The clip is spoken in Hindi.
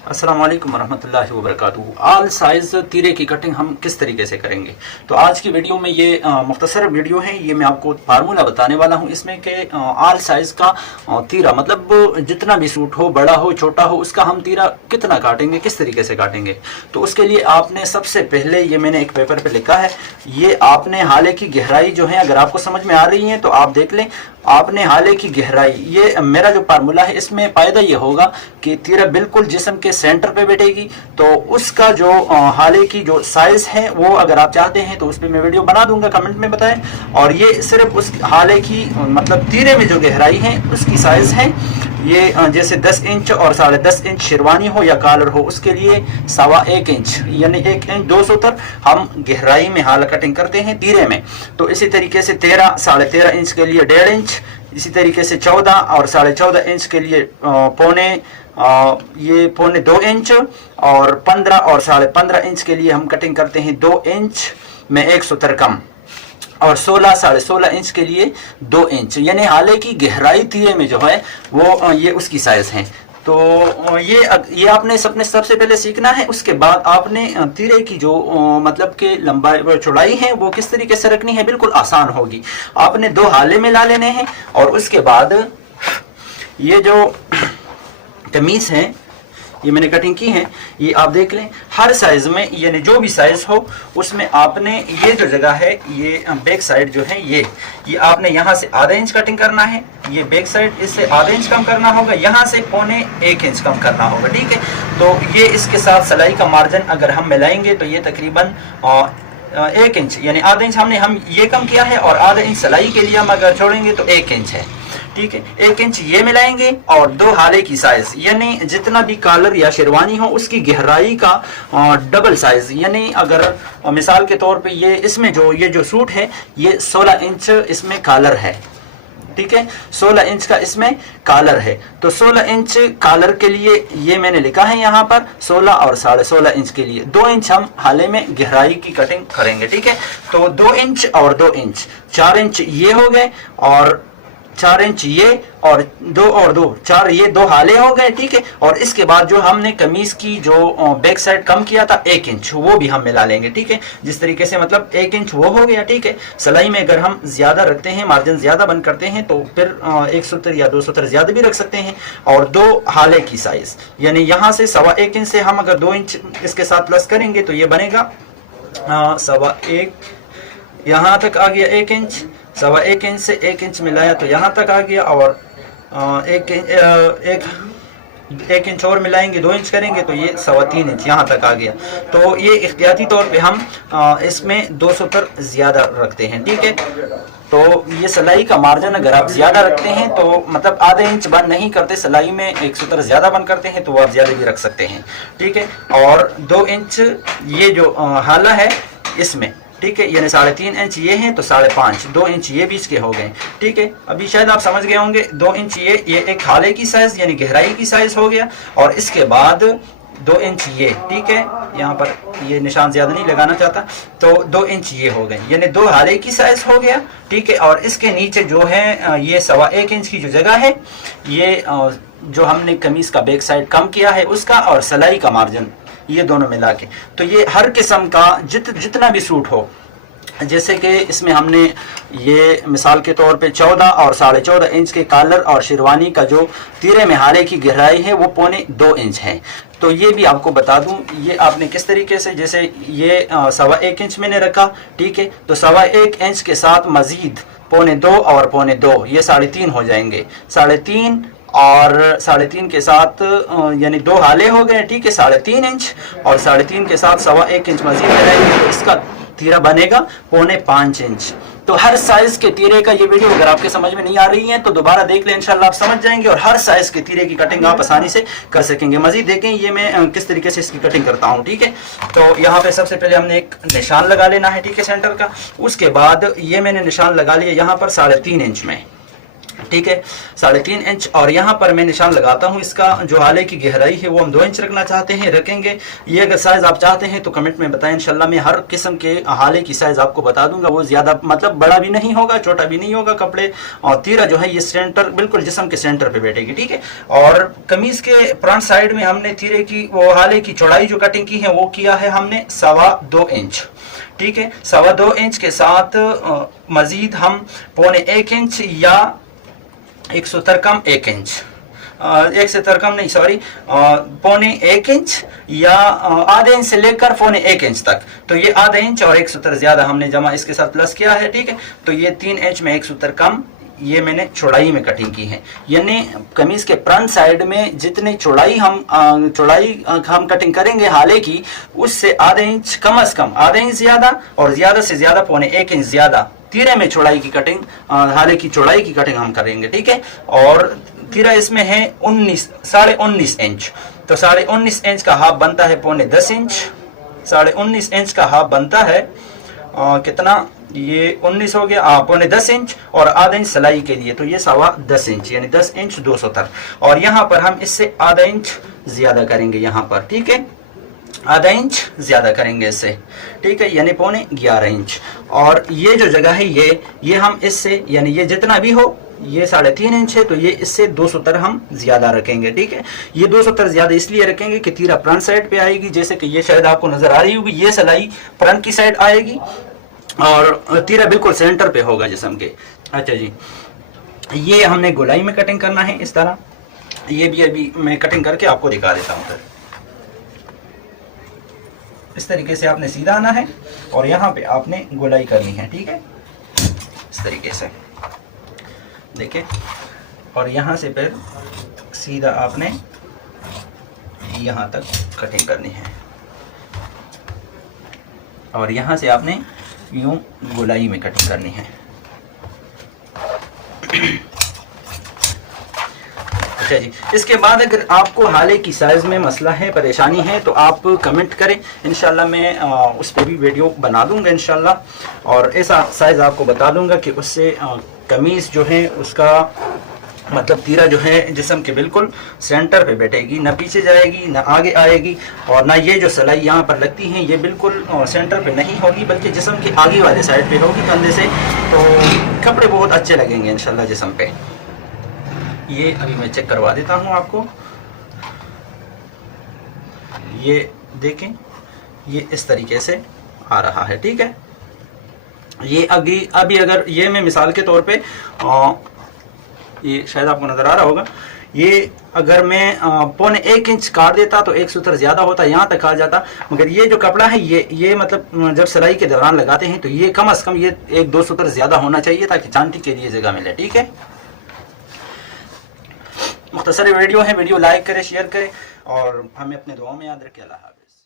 अस्सलाम वालेकुम रहमतुल्लाहि व बरकातुहू। आल साइज़ तीरे की कटिंग हम किस तरीके से करेंगे। तो आज की वीडियो में ये मुख्तसर वीडियो है। ये मैं आपको फार्मूला बताने वाला हूँ इसमें कि आल साइज़ का तीरा मतलब जितना भी सूट हो, बड़ा हो छोटा हो, उसका हम तीरा कितना काटेंगे, किस तरीके से काटेंगे। तो उसके लिए आपने सबसे पहले, ये मैंने एक पेपर पर लिखा है, ये आपने हाले की गहराई जो है, अगर आपको समझ में आ रही है तो आप देख लें। आपने हाले की गहराई, ये मेरा जो फार्मूला है, इसमें फ़ायदा ये होगा कि तीरा बिल्कुल जिस्म के सेंटर पे बैठेगी। तो उसका जो हाले की जो साइज़ है वो अगर आप चाहते हैं तो उस पर मैं वीडियो बना दूंगा, कमेंट में बताएं। और ये सिर्फ उस हाले की मतलब तीरे में जो गहराई है उसकी साइज़ है। ये जैसे 10 इंच और 10.5 इंच शेरवानी हो या कॉलर हो, उसके लिए 1.25 इंच यानी 1 इंच 2 सूतर हम गहराई में हाला कटिंग करते हैं तीरे में। तो इसी तरीके से 13, 13.5 इंच के लिए 1.5 इंच, इसी तरीके से 14 और 14.5 इंच के लिए ये पौने 2 इंच, और 15 और 15.5 इंच के लिए हम कटिंग करते हैं 2 इंच में 1 सूतर कम, और 16, 16.5 इंच के लिए 2 इंच, यानी हाले की गहराई तीरे में जो है वो ये उसकी साइज है। तो ये आपने सबसे पहले सीखना है। उसके बाद आपने तीरे की जो मतलब के लंबाई चौड़ाई है वो किस तरीके से रखनी है, बिल्कुल आसान होगी। आपने 2 हाले मिला लेने हैं, और उसके बाद ये जो कमीज है ये मैंने कटिंग की है, ये आप देख लें। हर साइज में यानी जो भी साइज हो उसमें आपने ये जो जगह है, ये बैक साइड जो है, ये आपने यहाँ से ½ इंच कटिंग करना है। ये बैक साइड इससे ½ इंच कम करना होगा, यहाँ से पौने 1 इंच कम करना होगा, ठीक है। तो ये इसके साथ सिलाई का मार्जिन अगर हम मिलाएंगे तो ये तकरीबन 1 इंच यानी ½ इंच हम ये कम किया है, और ½ इंच सिलाई के लिए हम अगर छोड़ेंगे तो 1 इंच है, ठीक है। 1 इंच ये मिलाएंगे, और 2 हाले की साइज यानी जितना भी कॉलर या शेरवानी हो उसकी गहराई का डबल साइज, यानी अगर मिसाल के तौर पे ये इसमें ये जो सूट है ये 16 इंच इसमें कॉलर है, ठीक है। 16 इंच का इसमें कॉलर है, तो 16 इंच कॉलर के लिए ये मैंने लिखा है यहाँ पर 16 और 16.5 इंच के लिए 2 इंच हम हाले में गहराई की कटिंग करेंगे, ठीक है। तो 2 इंच और 2 इंच 4 इंच ये हो गए, और 4 इंच ये, और 2 और 2 4, ये 2 हाले हो गए, ठीक है। और इसके बाद जो हमने कमीज की जो बैक साइड कम किया था 1 इंच, वो भी हम मिला लेंगे, ठीक है। जिस तरीके से मतलब 1 इंच वो हो गया, ठीक है। सिलाई में अगर हम ज्यादा रखते हैं, मार्जिन ज्यादा बंद करते हैं, तो फिर 1 सूत्र या 2 सूत्र ज्यादा भी रख सकते हैं। और 2 हाले की साइज यानी यहाँ से 1.25 इंच से हम अगर 2 इंच इसके साथ प्लस करेंगे तो ये बनेगा 1.25, यहाँ तक आ गया 1 इंच, 1.25 इंच से 1 इंच मिलाया तो यहाँ तक आ गया, और 1 इंच और मिलाएंगे 2 इंच करेंगे तो ये 3.25 इंच यहाँ तक आ गया। तो ये इख्तियाती तौर पे हम इसमें 2 सूत्र ज़्यादा रखते हैं, ठीक है। तो ये सिलाई का मार्जिन अगर आप ज़्यादा रखते हैं तो मतलब ½ इंच बंद नहीं करते, सिलाई में 1 सूत्र ज़्यादा बंद करते हैं तो आप ज़्यादा भी रख सकते हैं, ठीक है। और 2 इंच ये जो हाला है इसमें, ठीक है, यानी 3.5 इंच ये हैं तो 5.5, 2 इंच ये बीच के हो गए, ठीक है। अभी शायद आप समझ गए होंगे। 2 इंच ये एक हाले की साइज यानी गहराई की साइज हो गया, और इसके बाद 2 इंच ये, ठीक है। यहाँ पर ये निशान ज्यादा नहीं लगाना चाहता, तो 2 इंच ये हो गए यानी 2 हाले की साइज हो गया, ठीक है। और इसके नीचे जो है ये 1.25 इंच की जो जगह है, ये जो हमने कमीज का बैक साइड कम किया है उसका, और सिलाई का मार्जिन, ये दोनों मिला के। तो ये हर किस्म का जितना भी सूट हो, जैसे कि इसमें हमने ये मिसाल के तौर पे 14 और 14.5 इंच के कॉलर और शेरवानी का जो तीरे में हाले की गहराई है वो पौने 2 इंच है। तो ये भी आपको बता दूं, ये आपने किस तरीके से, जैसे ये 1.25 इंच मैंने रखा, ठीक है। तो 1.25 इंच के साथ मजीद पौने 2 और पौने 2, ये 3.5 हो जाएंगे। 3.5 और 3.5 के साथ यानी 2 हाले हो गए, ठीक है। 3.5 इंच और 3.5 के साथ 1.25 इंच मजीद लगाएंगे तो इसका तीरा बनेगा पौने 5 इंच। तो हर साइज के तीरे का ये वीडियो अगर आपके समझ में नहीं आ रही है तो दोबारा देख लें, इंशाल्लाह आप समझ जाएंगे, और हर साइज के तीरे की कटिंग आप आसानी से कर सकेंगे। मजीद देखें ये मैं किस तरीके से इसकी कटिंग करता हूँ, ठीक है। तो यहाँ पे सबसे पहले हमने एक निशान लगा लेना है, ठीक है, सेंटर का। उसके बाद ये मैंने निशान लगा लिया यहाँ पर 3.5 इंच में, ठीक है, 3.5 इंच। और यहाँ पर मैं निशान लगाता हूँ, इसका जो हाले की गहराई है वो हम 2 इंच रखना चाहते हैं, रखेंगे। ये अगर साइज आप चाहते हैं तो कमेंट में बताएं, इंशाल्लाह मैं हर किस्म के हाले की साइज आपको बता दूंगा। वो ज्यादा मतलब बड़ा भी नहीं होगा, छोटा भी नहीं होगा कपड़े। और तीरा जो है ये सेंटर, बिल्कुल जिस्म के सेंटर पे बैठेगी, ठीक है। और कमीज के फ्रंट साइड में हमने तीरे की वो हाले की चौड़ाई जो कटिंग की है वो किया है हमने 2.25 इंच, ठीक है। 2.25 इंच के साथ मजीद हम 1.25 इंच या 170 कम 1 इंच, 170 कम नहीं सॉरी 1.25 इंच या आधे इंच से लेकर 1.25 इंच तक। तो ये आधा इंच और 170 ज्यादा हमने जमा इसके साथ प्लस किया है, ठीक है। तो ये 3 इंच में 170 कम ये मैंने चौड़ाई में कटिंग की है। यानी कमीज के फ्रंट साइड में जितनी चौड़ाई हम कटिंग करेंगे हाले की, उससे आधे इंच कम से कम आधे इंच ज्यादा और ज्यादा से ज्यादा 1.25 इंच ज्यादा तीरे में चौड़ाई की कटिंग, हाले की चौड़ाई की कटिंग हम करेंगे, ठीक है। और तीरा इसमें है 19.5 इंच। तो 19.5 इंच का हाफ बनता है 10.25 इंच। 19.5 इंच का हाफ बनता है कितना, ये 19 हो गया, 10.25 इंच और आधा इंच सिलाई के लिए, तो ये 10.25 इंच यानी 10 इंच 270। और यहाँ पर हम इससे आधा इंच ज्यादा करेंगे यहाँ पर, ठीक है, आधा इंच ज्यादा करेंगे इससे, ठीक है, यानी 11.25 इंच। और ये जो जगह है ये हम इससे यानी ये जितना भी हो, ये 3.5 इंच है तो ये इससे 270 हम ज्यादा रखेंगे, ठीक है। ये 270 ज्यादा इसलिए रखेंगे कि तीरा फ्रंट साइड पे आएगी, जैसे कि ये शायद आपको नजर आ रही होगी, ये सिलाई फ्रंट की साइड आएगी और तीरा बिल्कुल सेंटर पे होगा जिस्म के। अच्छा जी, ये हमने गोलाई में कटिंग करना है इस तरह। ये भी अभी मैं कटिंग करके आपको दिखा देता हूँ। फिर इस तरीके से आपने सीधा आना है और यहाँ पे आपने गोलाई करनी है, ठीक है, इस तरीके से देखिए। और यहाँ से फिर सीधा आपने यहाँ तक कटिंग करनी है और यहाँ से आपने यूं गोलाई में कटिंग करनी है। अच्छा जी, इसके बाद अगर आपको हाले की साइज में मसला है, परेशानी है, तो आप कमेंट करें, इंशाल्लाह मैं उस पर भी वीडियो बना दूंगा इंशाल्लाह। और ऐसा साइज आपको बता दूंगा कि उससे कमीज जो है उसका मतलब तीरा जो है जिस्म के बिल्कुल सेंटर पे बैठेगी, ना पीछे जाएगी ना आगे आएगी। और ना ये जो सिलाई यहाँ पर लगती है ये बिल्कुल सेंटर पे नहीं होगी, बल्कि जिस्म के आगे वाले साइड पे होगी कंधे से, तो कपड़े बहुत अच्छे लगेंगे इंशाल्लाह जिस्म पे। ये अभी मैं चेक करवा देता हूँ आपको, ये देखें, ये इस तरीके से आ रहा है, ठीक है। ये अभी अगर ये मैं मिसाल के तौर पे ये शायद आपको नजर आ रहा होगा, ये अगर मैं 1.25 इंच काट देता तो 1 सूत्र ज्यादा होता, यहाँ तक आ जाता। मगर ये जो कपड़ा है ये मतलब जब सिलाई के दौरान लगाते हैं तो ये कम से कम ये 1-2 सूत्र ज्यादा होना चाहिए ताकि चांटी के लिए जगह मिले, ठीक है। मुख्तसर वीडियो है, वीडियो लाइक करें, शेयर करें और हमें अपने दुआओं में याद रखें। अल्लाह हाफ़िज़।